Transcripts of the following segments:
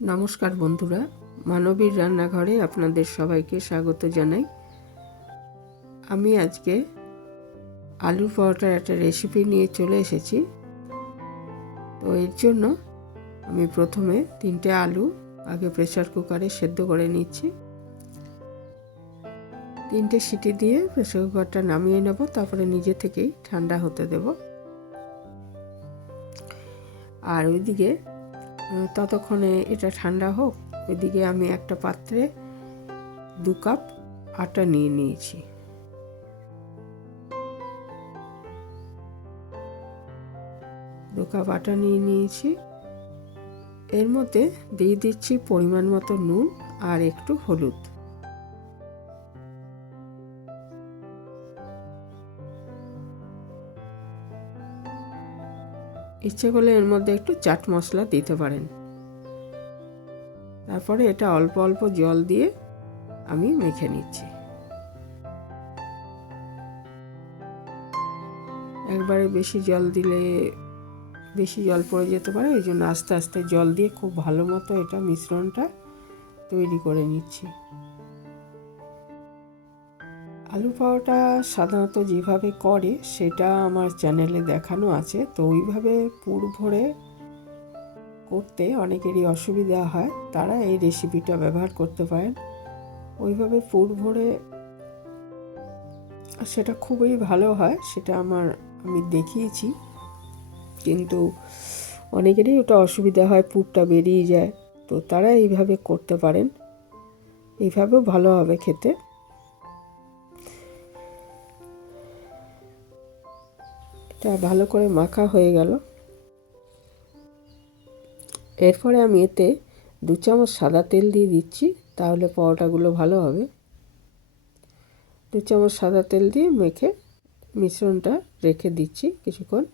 নমস্কার বন্ধুরা, মানবীর রান্নাঘরে আপনাদের সবাইকে স্বাগত জানাই। আমি আজকে আলুর পরোটার একটা রেসিপি নিয়ে চলে এসেছি। তো এর জন্য আমি প্রথমে তিনটে আলু আগে প্রেসার কুকারে সেদ্ধ করে নিচ্ছি। তিনটে সিটি দিয়ে প্রেসার কুকারটা নামিয়ে নেব, তারপরে নিজে থেকেই ঠান্ডা হতে দেব। আর ওইদিকে ততক্ষণে এটা ঠান্ডা হোক, ওইদিকে আমি একটা পাত্রে দু কাপ আটা নিয়ে নিয়েছি। দু কাপ আটা নিয়ে নিয়েছি। এর মধ্যে দিয়ে দিচ্ছি পরিমাণ মতো নুন আর একটু হলুদ। ইচ্ছে করলে এর মধ্যে একটু চাট মশলা দিতে পারেন। তারপরে এটা অল্প অল্প জল দিয়ে আমি মেখে নিচ্ছি। একবারে বেশি জল দিলে বেশি জল পড়ে যেতে পারে, এই জন্য আস্তে আস্তে জল দিয়ে খুব ভালো মতো এটা মিশ্রণটা তৈরি করে নিচ্ছি। আলু পাওয়াটা সাধারণত যেভাবে করে সেটা আমার চ্যানেলে দেখানো আছে। তো ওইভাবে পুর ভরে করতে অনেকেরই অসুবিধা হয়। তারা এই রেসিপিটা ব্যবহার করতে পারেন। ওইভাবে পুর ভরে সেটা খুবই ভালো হয়, সেটা আমার, আমি দেখিয়েছি। কিন্তু অনেকেরই ওটা অসুবিধা হয়, পুরটা বেরিয়ে যায়। তো তারা এইভাবে করতে পারেন। এইভাবেও ভালো হবে খেতে। এটা ভালো করে মাখা হয়ে গেল। এরপরে আমি এতে দু চামচ সাদা তেল দিয়ে দিচ্ছি, তাহলে পরোটাগুলো ভালো হবে। দু চামচ সাদা তেল দিয়ে মেখে মিশ্রণটা রেখে দিচ্ছি কিছুক্ষণ।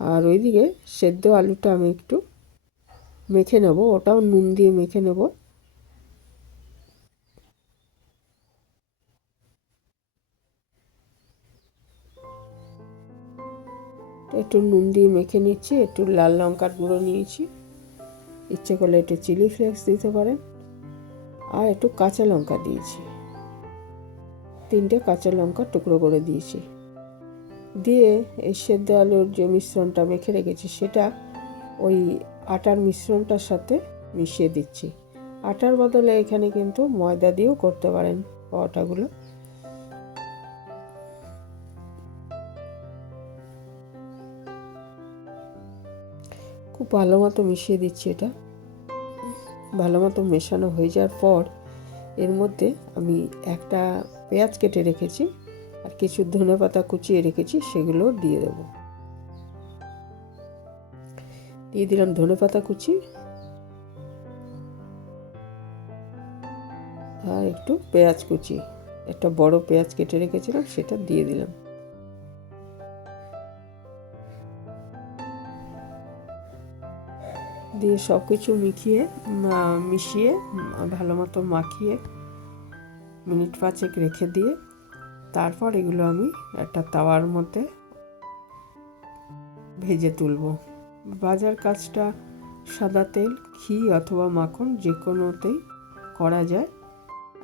আর ওইদিকে সেদ্ধ আলুটা আমি একটু মেখে নেব, ওটাও নুন দিয়ে মেখে নেব। একটু নুন দিয়ে মেখে নিচ্ছি, একটু লাল লঙ্কার গুঁড়ো নিয়েছি। ইচ্ছে করলে একটু চিলি ফ্লেক্স দিতে পারেন। আর একটু কাঁচা লঙ্কা দিয়েছি। তিনটে কাঁচা লঙ্কা টুকরো করে দিয়েছি। দিয়ে এই সেদ্ধ আলুর যে মিশ্রণটা মেখে রেখেছি, সেটা ওই আটার মিশ্রণটার সাথে মিশিয়ে দিচ্ছি। আটার বদলে এখানে কিন্তু ময়দা দিয়েও করতে পারেন পরোটাগুলো। খুব ভালো মতো মিশিয়ে দিচ্ছি এটা। ভালো মতো মেশানো হয়ে যাওয়ার পর এর মধ্যে আমি একটা পেঁয়াজ কেটে রেখেছি আর কিছু ধনে পাতা কুচিয়ে রেখেছি, সেগুলো দিয়ে দেব। দিয়ে দিলাম ধনে পাতা কুচি। আর একটু পেঁয়াজ কুচি। একটা বড় পেঁয়াজ কেটে রেখেছিলাম, সেটা দিয়ে দিলাম। দিয়ে সব কিছু মিখিয়ে মিশিয়ে ভালো মতো মাখিয়ে, মিনিট পাঁচেক রেখে দিয়ে তারপর এগুলো আমি একটা তাওয়ার মধ্যে ভেজে তুলব। বাজার কাজটা সাদা তেল, ঘি অথবা মাখন যে কোনোতেই করা যায়।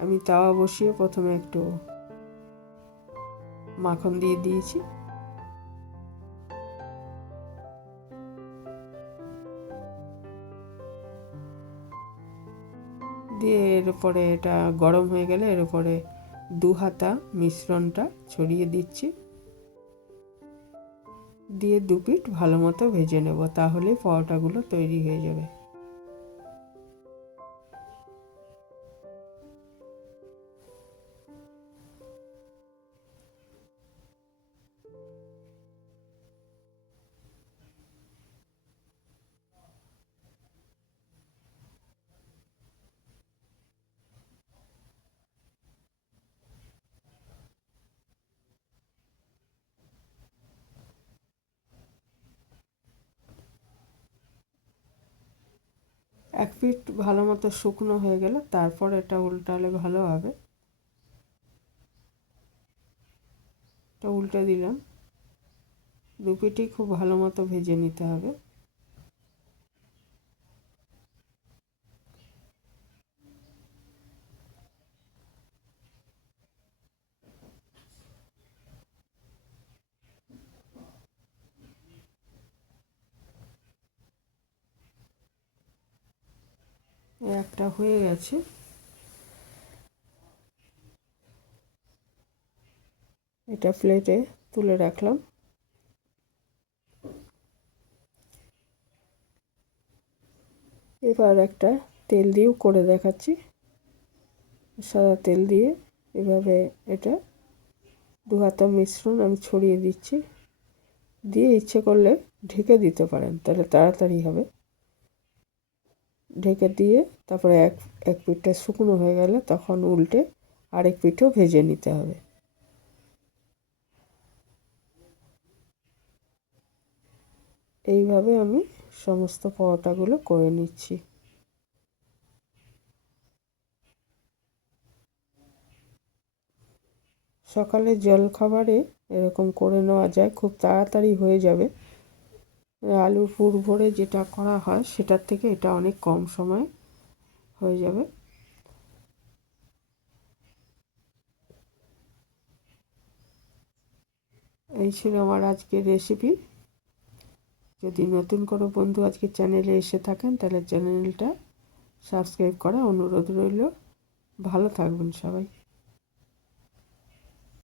আমি তাওয়া বসিয়ে প্রথমে একটু মাখন দিয়ে দিয়েছি। দিয়ে এর উপরে এটা গরম হয়ে গেলে এর উপরে দু হাতা মিশ্রণটা ছড়িয়ে দিচ্ছি। দিয়ে দু পিঠ ভালো মতো ভেজে নেব তাহলে পরোটাগুলো তৈরি হয়ে যাবে। এক পিঠ ভালো মতো শুকনো হয়ে গেলে তারপর এটা উল্টালে ভালো হবে। এটা উল্টে দিলাম। দু পিঠই খুব ভালো মতো ভেজে নিতে হবে। একটা হয়ে গেছে। এটা প্লেটে তুলে রাখলাম। এবার একটা তেল দিয়েও করে দেখাচ্ছি। সাদা তেল দিয়ে এভাবে এটা দু হাতা মিশ্রণ আমি ছড়িয়ে দিচ্ছি। দিয়ে ইচ্ছে করলে ঢেকে দিতে পারেন, তাহলে তাড়াতাড়ি হবে। ঢেকে দিয়ে তারপরে এক এক পিঠটা শুকনো হয়ে গেলে তখন উল্টে আরেক পিঠও ভেজে নিতে হবে। এইভাবে আমি সমস্ত পরোটাগুলো করে নিচ্ছি। সকালে জলখাবারে এরকম করে নেওয়া যায়, খুব তাড়াতাড়ি হয়ে যাবে। আলু পুর ভরে যেটা করা হয়, সেটার থেকে এটা অনেক কম সময় হয়ে যাবে। এই ছিল আমার আজকের রেসিপি যদি নতুন কোনো বন্ধু আজকে চ্যানেলে এসে থাকেন, তাহলে চ্যানেলটা সাবস্ক্রাইব করা অনুরোধ রইল। ভালো থাকবেন সবাই।